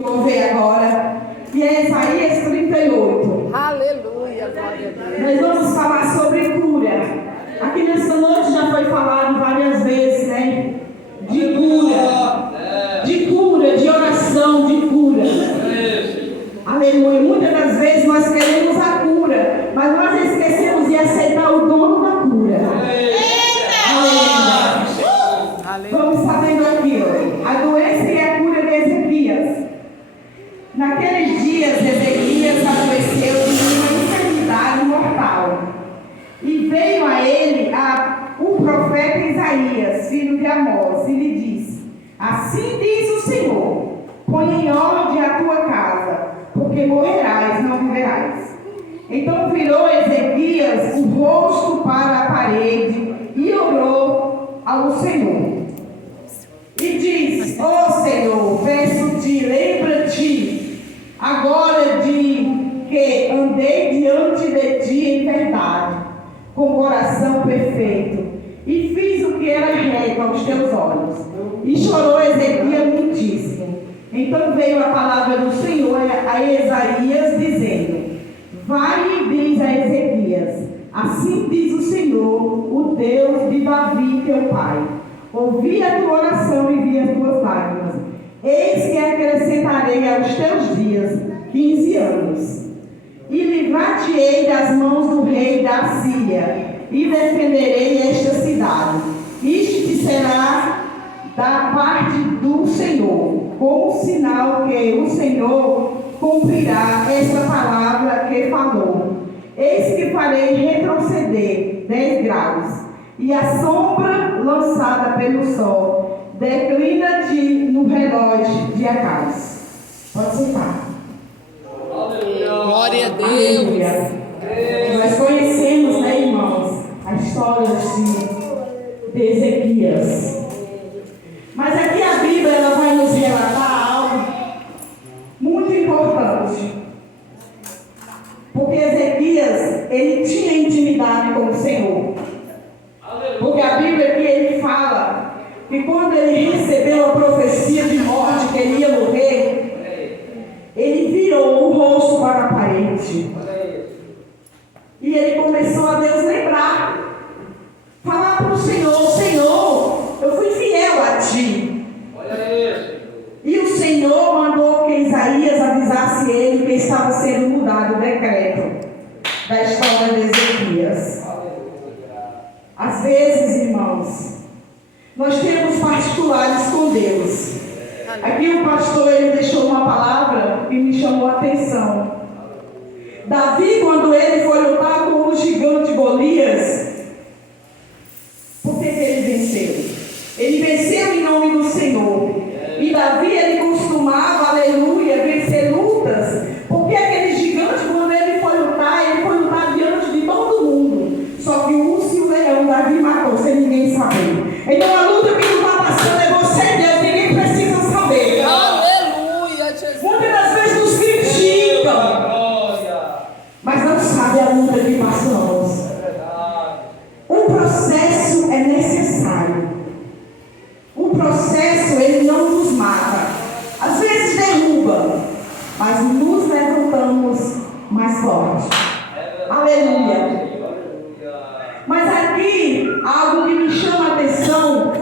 Vou ver agora, que é Isaías 38. Aleluia, glória a Deus. Nós vamos falar sobre cura. Aqui nessa noite já foi falado várias vezes, né? De cura, de oração, de cura. Aleluia. Muitas das vezes nós queremos a cura, mas nós esquecemos de aceitar o dono da cura. Aleluia. Vamos sabendo aqui, ó, a doença e a cura de Ezequias. Naqueles dias, Ezequias adoeceu de uma enfermidade mortal. E veio a ele o profeta Isaías, filho de Amós, e lhe disse: Assim diz o Senhor: põe em ordem a tua casa, porque morrerás, não viverás. Então virou Ezequias o rosto para a parede e orou ao Senhor. E disse: Ó Senhor, peço-te, lembra-te agora de que andei diante de ti em verdade, com coração perfeito, e fiz o que era reto aos teus olhos. E chorou Ezequias muitíssimo. Então veio a palavra do Senhor a Isaías, dizendo: Vai e diz a Ezequias: Assim diz o Senhor, o Deus de Davi, teu pai: ouvi a tua oração e vi as tuas lágrimas. Eis que acrescentarei aos teus dias 15 anos. E livrar-te-ei das mãos do rei da Síria, e defenderei esta cidade. Isto te será da parte do Senhor, como sinal que o Senhor cumprirá esta palavra que falou. Eis que farei retroceder 10 graus, e a sombra lançada pelo sol declina-te no relógio de Acaz. Pode sentar. Glória a Deus. Aleluia. Nós conhecemos, né, irmãos, a história de Ezequias. Mas aqui a Bíblia ela vai nos relatar algo muito importante. Porque Ezequias, ele tinha intimidade com o Senhor. Porque a Bíblia aqui ele fala que quando ele recebeu a profecia de morte, que ele ia morrer, ele virou o rosto para a parede. E ele começou a Deus lembrar, falar para o Senhor: Senhor, eu fui fiel a ti. E o Senhor mandou que Isaías avisasse ele que estava sendo mudado o decreto da história de Ezequias. Às vezes, irmãos, nós temos particulares com Deus. Aqui o pastor ele deixou uma palavra que me chamou a atenção. Davi, quando ele foi lutar com o gigante Golias, por que ele venceu? Ele venceu em nome do Senhor. E Davi, ele costumava, aleluia, vencer lutas, porque aquele gigante, quando ele foi lutar diante de todo mundo. Só que o urso e o leão, Davi matou, sem ninguém saber. Então a luta que tu está passando é você e Deus, ninguém precisa saber. Aleluia, Jesus. Muitas das vezes nos criticam, mas não sabe a luta que passamos. O processo é necessário. O processo, ele não nos mata. Às vezes derruba, mas nos levantamos mais forte. Aleluia. Mas aqui, algo que me chama a atenção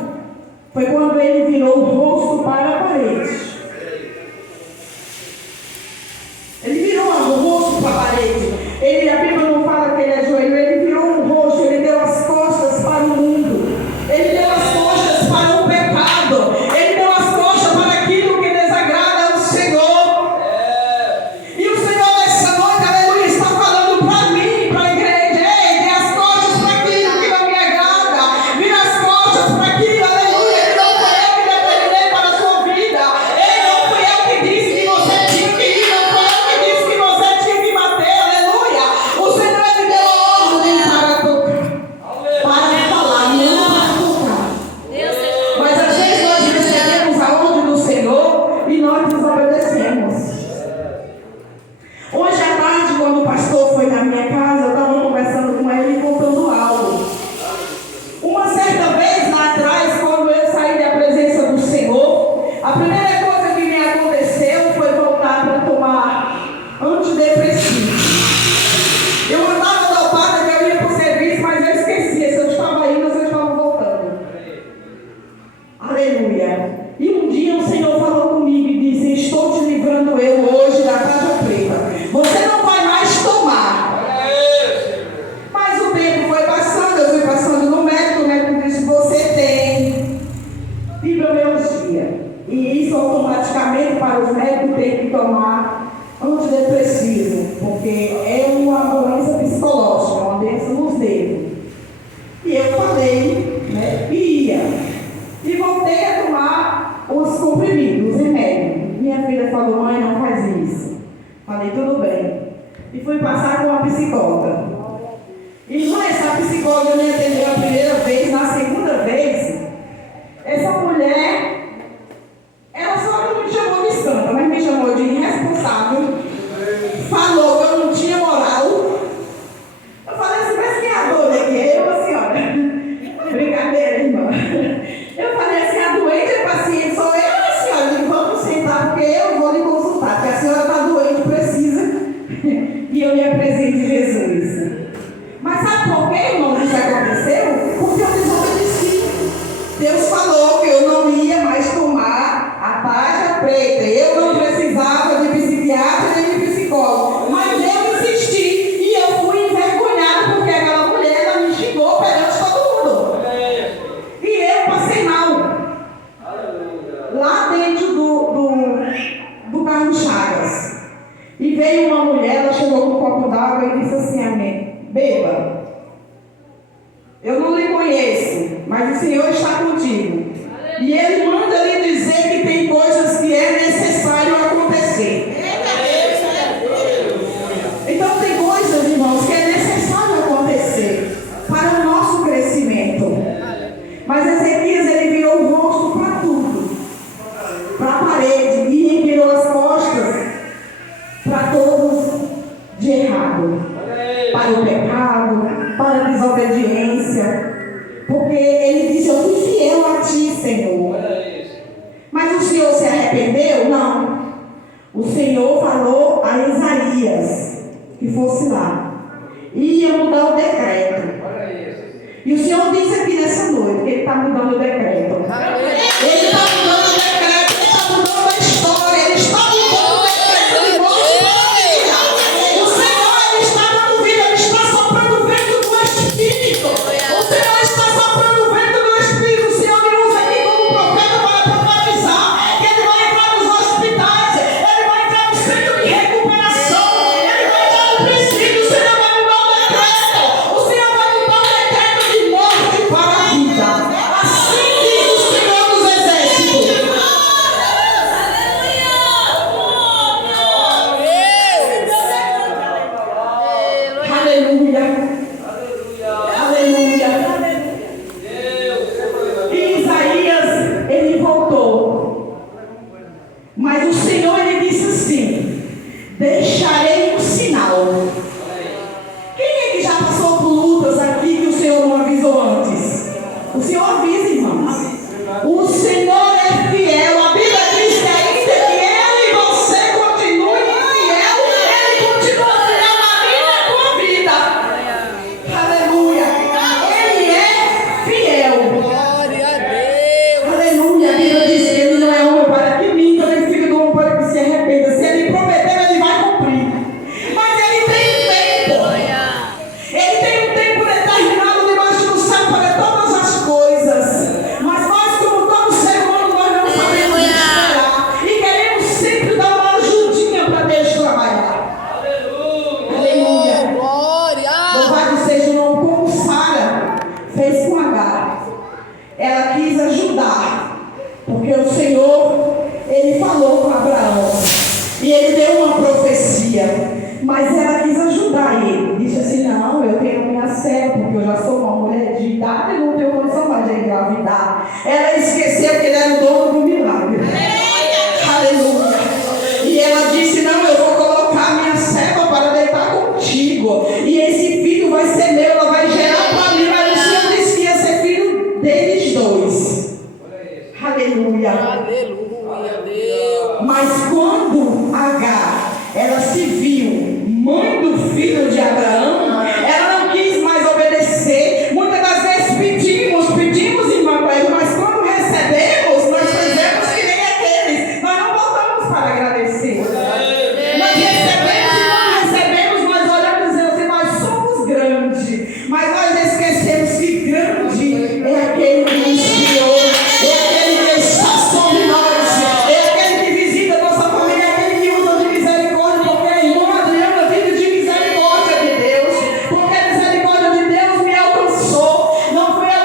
foi quando ele virou o rosto para a parede. Ele virou o rosto para a parede. A Bíblia não fala que ele ajoelhou, ele virou o rosto, ele deu as costas para o mundo. Ele deu as costas para o pecado. Ele deu as costas para aquilo que desagrada ao Senhor. E o Senhor nessa noite, aleluia, está falando para mim, para a igreja: ei, dê as costas para aquilo que não me agrada. Vira as costas para aquilo, aleluia, que não foi eu que determinei para a sua vida. médico tem que tomar antidepressivo, porque é uma doença psicológica, uma doença nos nervos. E eu falei, né, que ia. E voltei a tomar os comprimidos, os remédios. Minha filha falou, mãe, não faz isso. Falei, tudo bem. E fui passar com a psicóloga. Irmã, essa psicóloga me atendeu a primeira vez, na segunda vez, essa mulher, ela só não me chamou de santa, mas me chamou de irresponsável. Falou que eu não tinha moral. Eu falei assim, mas quem é a dona aqui? Eu, a senhora. Brincadeira, irmã. Eu falei assim, a doente é paciente, sou eu e a senhora. Vamos sentar, porque eu vou lhe consultar, porque a senhora está doente, precisa. E eu lhe apresento Jesus. Mas sabe por que, irmão, isso aconteceu? Porque eu desobedeci. Deus falou que eu não ia mais tomar a tarja preta. Eu não precisava de psiquiatra nem de psicólogo. Mas eu insisti e eu fui envergonhado porque aquela mulher ela me xingou perante todo mundo. E eu passei mal. Lá dentro do Carlos Chagas. E veio uma mulher, ela chegou com um copo d'água e disse assim a mim, beba, eu não lhe conheço, mas o Senhor está contigo. E Ele manda lhe dizer que tem coisas que é necessário acontecer. Então tem coisas, irmãos, que é necessário acontecer para o nosso crescimento. Mas Ezequias, ele virou o rosto para tudo, para a parede, e virou as costas para todos de errado, para o pecado, para a desobediência, porque ele disse, eu fui fiel a ti, Senhor. Mas o Senhor se arrependeu? Não. O Senhor falou a Isaías que fosse lá, ia mudar o decreto. E o Senhor disse aqui nessa noite que Ele está mudando o decreto. Ele está mudando o decreto, Ele está mudando a história, Ele está mudando o decreto de morte para a vida. O Senhor, Ele está dando vida, Ele está soprando o vento do Espírito. O Senhor está soprando o vento do Espírito. O Senhor me usa aqui como profeta para profetizar. Ele vai entrar nos hospitais, Ele vai entrar no centro de recuperação, Ele vai entrar no presídio. O Senhor vai mudar o decreto. O Senhor vai mudar o decreto de morte para a vida. Assim diz o Senhor dos Exércitos. Aleluia. Aleluia. E Isaías, ele voltou. Mas o Senhor, ele disse assim: deixarei um sinal